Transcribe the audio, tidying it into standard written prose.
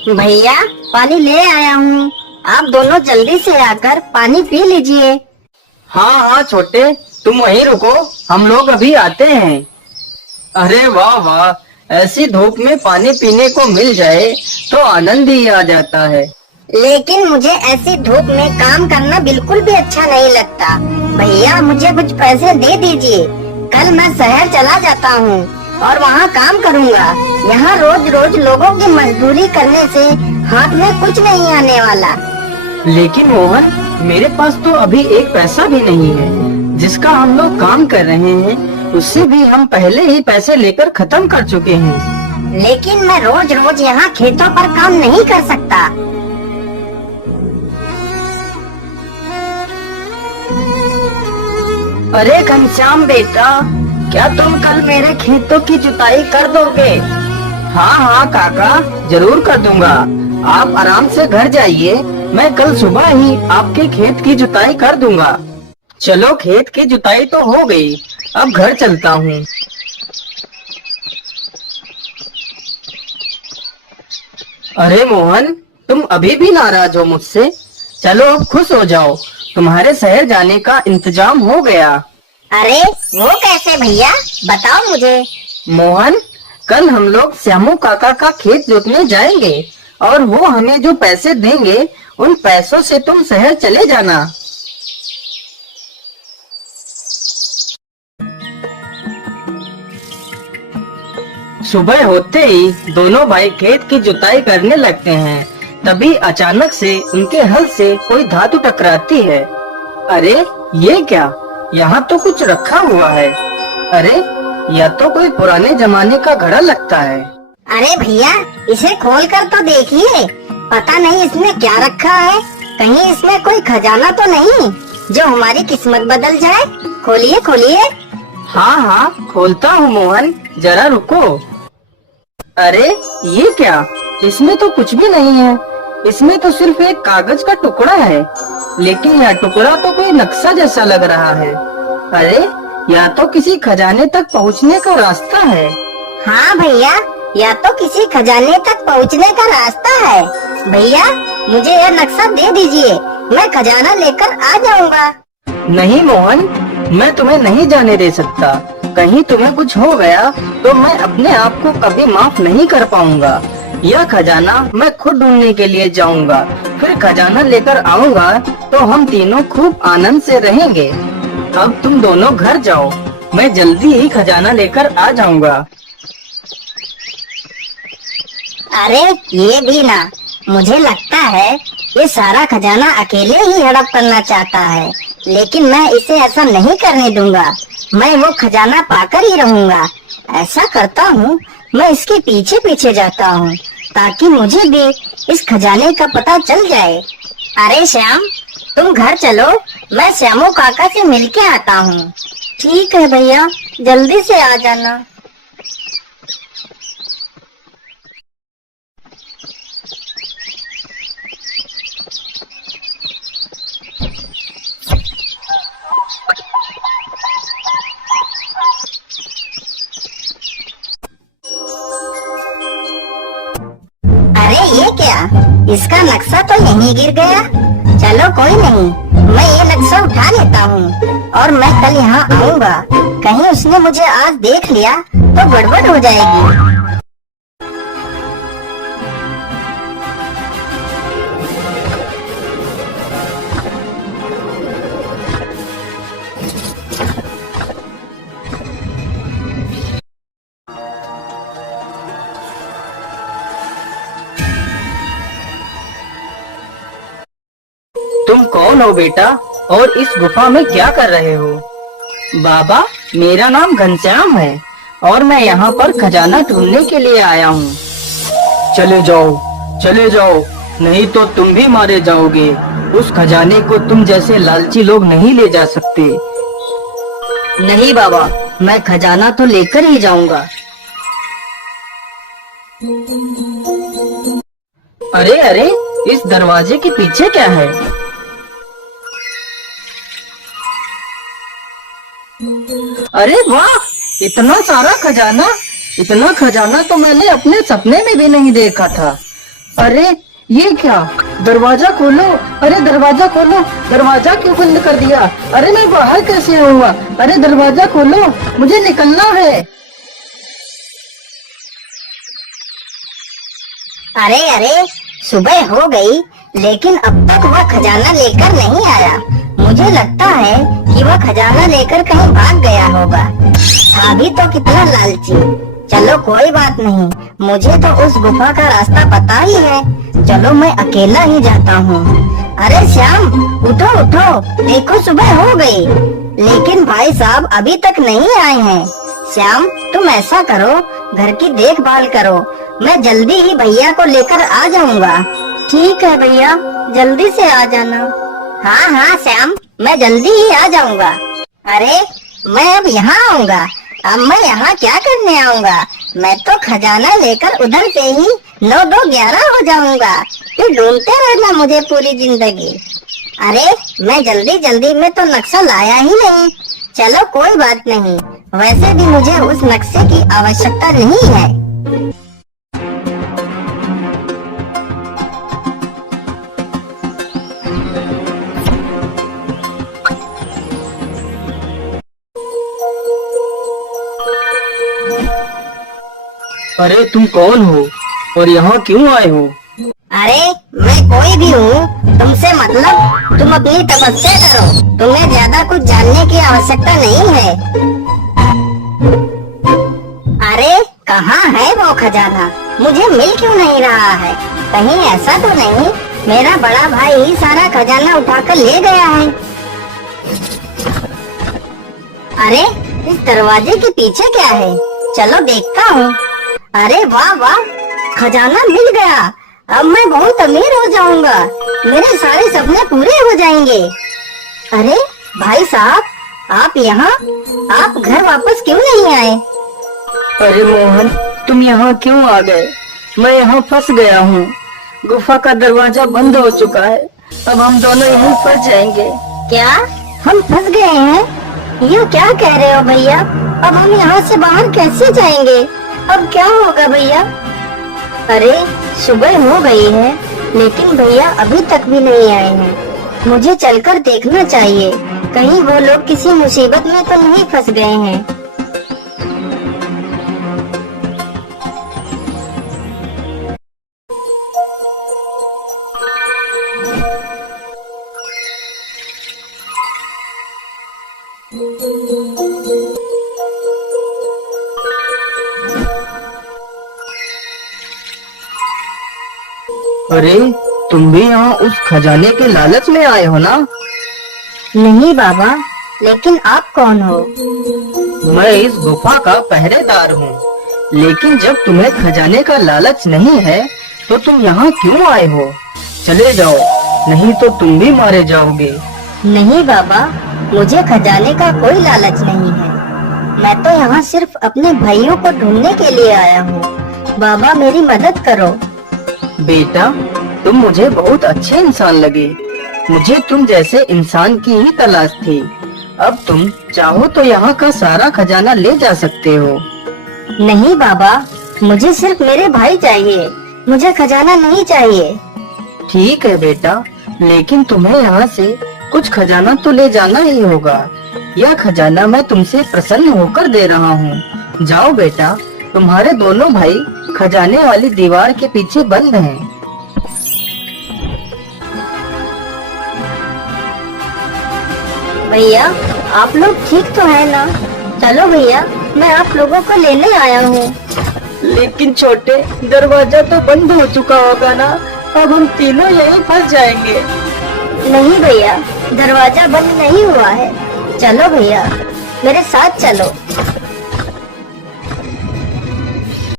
भैया पानी ले आया हूँ, आप दोनों जल्दी से आकर पानी पी लीजिए। हाँ हाँ छोटे, तुम वहीं रुको, हम लोग अभी आते हैं। अरे वाह वाह, ऐसी धूप में पानी पीने को मिल जाए तो आनंद ही आ जाता है। लेकिन मुझे ऐसी धूप में काम करना बिल्कुल भी अच्छा नहीं लगता। भैया मुझे कुछ पैसे दे दीजिए, कल मैं शहर चला जाता हूँ और वहाँ काम करूँगा। यहाँ रोज रोज लोगों की मजदूरी करने से हाथ में कुछ नहीं आने वाला। लेकिन मोहन, मेरे पास तो अभी एक पैसा भी नहीं है। जिसका हम लोग काम कर रहे हैं उससे भी हम पहले ही पैसे लेकर खत्म कर चुके हैं। लेकिन मैं रोज रोज यहाँ खेतों पर काम नहीं कर सकता। अरे घनश्याम बेटा, क्या तुम कल मेरे खेतों की जुताई कर दोगे? हाँ हाँ काका, जरूर कर दूंगा। आप आराम से घर जाइए, मैं कल सुबह ही आपके खेत की जुताई कर दूंगा। चलो, खेत की जुताई तो हो गई, अब घर चलता हूँ। अरे मोहन, तुम अभी भी नाराज हो मुझसे? चलो अब खुश हो जाओ, तुम्हारे शहर जाने का इंतजाम हो गया। अरे वो कैसे भैया, बताओ मुझे। मोहन, कल हम लोग श्यामू काका का खेत जोतने जाएंगे और वो हमें जो पैसे देंगे उन पैसों से तुम शहर चले जाना। सुबह होते ही दोनों भाई खेत की जुताई करने लगते हैं। तभी अचानक से उनके हल से कोई धातु टकराती है। अरे ये क्या, यहाँ तो कुछ रखा हुआ है। अरे यह तो कोई पुराने जमाने का घड़ा लगता है। अरे भैया इसे खोल कर तो देखिए, पता नहीं इसमें क्या रखा है। कहीं इसमें कोई खजाना तो नहीं जो हमारी किस्मत बदल जाए। खोलिए खोलिए। हाँ हाँ खोलता हूँ मोहन, जरा रुको। अरे ये क्या, इसमें तो कुछ भी नहीं है। इसमें तो सिर्फ एक कागज का टुकड़ा है, लेकिन यह टुकड़ा तो कोई नक्शा जैसा लग रहा है। अरे यह तो किसी खजाने तक पहुँचने का रास्ता है। हाँ भैया, या तो किसी खजाने तक पहुँचने का रास्ता है। भैया मुझे यह नक्शा दे दीजिए, मैं खजाना लेकर आ जाऊंगा। नहीं मोहन, मैं तुम्हें नहीं जाने दे सकता। कहीं तुम्हें कुछ हो गया तो मैं अपने आप को कभी माफ नहीं कर पाऊंगा। यह खजाना मैं खुद ढूंढने के लिए जाऊंगा, फिर खजाना लेकर आऊंगा तो हम तीनों खूब आनंद से रहेंगे। अब तुम दोनों घर जाओ, मैं जल्दी ही खजाना लेकर आ जाऊंगा। अरे ये भी ना, मुझे लगता है ये सारा खजाना अकेले ही हड़प करना चाहता है, लेकिन मैं इसे ऐसा नहीं करने दूंगा। मैं वो खजाना पाकर ही रहूंगा। ऐसा करता हूँ, मैं इसके पीछे पीछे जाता हूँ ताकि मुझे भी इस खजाने का पता चल जाए। अरे श्याम, तुम घर चलो, मैं श्यामू काका से मिलके आता हूँ। ठीक है भैया, जल्दी से आ जाना। अरे ये क्या, इसका नक्शा तो यहीं गिर गया। चलो कोई नहीं, मैं ये नक्शा उठा लेता हूँ और मैं कल यहाँ आऊँगा। कहीं उसने मुझे आज देख लिया तो गड़बड़ हो जाएगी। तुम कौन हो बेटा, और इस गुफा में क्या कर रहे हो? बाबा, मेरा नाम घनश्याम है और मैं यहाँ पर खजाना ढूंढने के लिए आया हूँ। चले जाओ, चले जाओ, नहीं तो तुम भी मारे जाओगे। उस खजाने को तुम जैसे लालची लोग नहीं ले जा सकते। नहीं बाबा, मैं खजाना तो लेकर ही जाऊंगा। अरे अरे, इस दरवाजे के पीछे क्या है? अरे वाह, इतना सारा खजाना! इतना खजाना तो मैंने अपने सपने में भी नहीं देखा था। अरे ये क्या, दरवाजा खोलो, अरे दरवाजा खोलो, दरवाजा क्यों बंद कर दिया? अरे मैं बाहर कैसे आऊंगा? अरे दरवाजा खोलो, मुझे निकलना है। अरे अरे, सुबह हो गई लेकिन अब तक वह खजाना लेकर नहीं आया। मुझे लगता है कि वह खजाना लेकर कहीं भाग गया होगा। था भी तो कितना लालची। चलो कोई बात नहीं, मुझे तो उस गुफा का रास्ता पता ही है। चलो मैं अकेला ही जाता हूँ। अरे श्याम, उठो उठो, देखो सुबह हो गई, लेकिन भाई साहब अभी तक नहीं आए हैं। श्याम, तुम ऐसा करो, घर की देखभाल करो, मैं जल्दी ही भैया को लेकर आ जाऊंगा। ठीक है भैया, जल्दी से आ जाना। हाँ हाँ श्याम, मैं जल्दी ही आ जाऊंगा। अरे मैं अब यहाँ आऊंगा, अब मैं यहाँ क्या करने आऊंगा? मैं तो खजाना लेकर उधर से ही 9-2-11 हो जाऊंगा। फिर ढूंढते रहना मुझे पूरी जिंदगी। अरे मैं जल्दी जल्दी में तो नक्शा लाया ही नहीं। चलो कोई बात नहीं, वैसे भी मुझे उस नक्शे की आवश्यकता नहीं है। अरे तुम कौन हो और यहाँ क्यों आए हो? अरे मैं कोई भी हूँ, तुमसे मतलब तुम अपनी तपस्या करो, तुम्हें ज्यादा कुछ जानने की आवश्यकता नहीं है। अरे कहाँ है वो खजाना? मुझे मिल क्यों नहीं रहा है? कहीं ऐसा तो नहीं मेरा बड़ा भाई ही सारा खजाना उठाकर ले गया है? अरे इस दरवाजे के पीछे क्या है? चलो देखता हूँ। अरे वाह वाह, खजाना मिल गया। अब मैं बहुत अमीर हो जाऊंगा, मेरे सारे सपने पूरे हो जाएंगे। अरे भाई साहब, आप यहाँ, आप घर वापस क्यों नहीं आए? अरे मोहन, तुम यहाँ क्यों आ गए? मैं यहाँ फंस गया हूँ। गुफा का दरवाजा बंद हो चुका है, अब हम दोनों यहीं फंस जाएंगे। क्या हम फंस गए हैं? ये क्या कह रहे हो भैया? अब हम यहाँ से बाहर कैसे जाएंगे? अब क्या होगा भैया? अरे सुबह हो गई है लेकिन भैया अभी तक भी नहीं आए हैं। मुझे चलकर देखना चाहिए, कहीं वो लोग किसी मुसीबत में तो नहीं फंस गए हैं। अरे तुम भी यहाँ उस खजाने के लालच में आए हो ना? नहीं बाबा, लेकिन आप कौन हो? मैं इस गुफा का पहरेदार हूँ, लेकिन जब तुम्हें खजाने का लालच नहीं है तो तुम यहाँ क्यों आए हो? चले जाओ, नहीं तो तुम भी मारे जाओगे। नहीं बाबा, मुझे खजाने का कोई लालच नहीं है। मैं तो यहाँ सिर्फ अपने भाइयों को ढूंढने के लिए आया हूँ। बाबा मेरी मदद करो। बेटा, तुम मुझे बहुत अच्छे इंसान लगे। मुझे तुम जैसे इंसान की ही तलाश थी। अब तुम चाहो तो यहाँ का सारा खजाना ले जा सकते हो। नहीं बाबा, मुझे सिर्फ मेरे भाई चाहिए, मुझे खजाना नहीं चाहिए। ठीक है बेटा, लेकिन तुम्हें यहाँ से कुछ खजाना तो ले जाना ही होगा। यह खजाना मैं तुमसे प्रसन्न होकर दे रहा हूँ। जाओ बेटा, तुम्हारे दोनों भाई खजाने वाली दीवार के पीछे बंद हैं। भैया आप लोग ठीक तो है ना? चलो भैया, मैं आप लोगों को लेने आया हूँ। लेकिन छोटे, दरवाजा तो बंद हो चुका होगा ना? अब हम तीनों यहीं फंस जाएंगे। नहीं भैया, दरवाजा बंद नहीं हुआ है। चलो भैया, मेरे साथ चलो।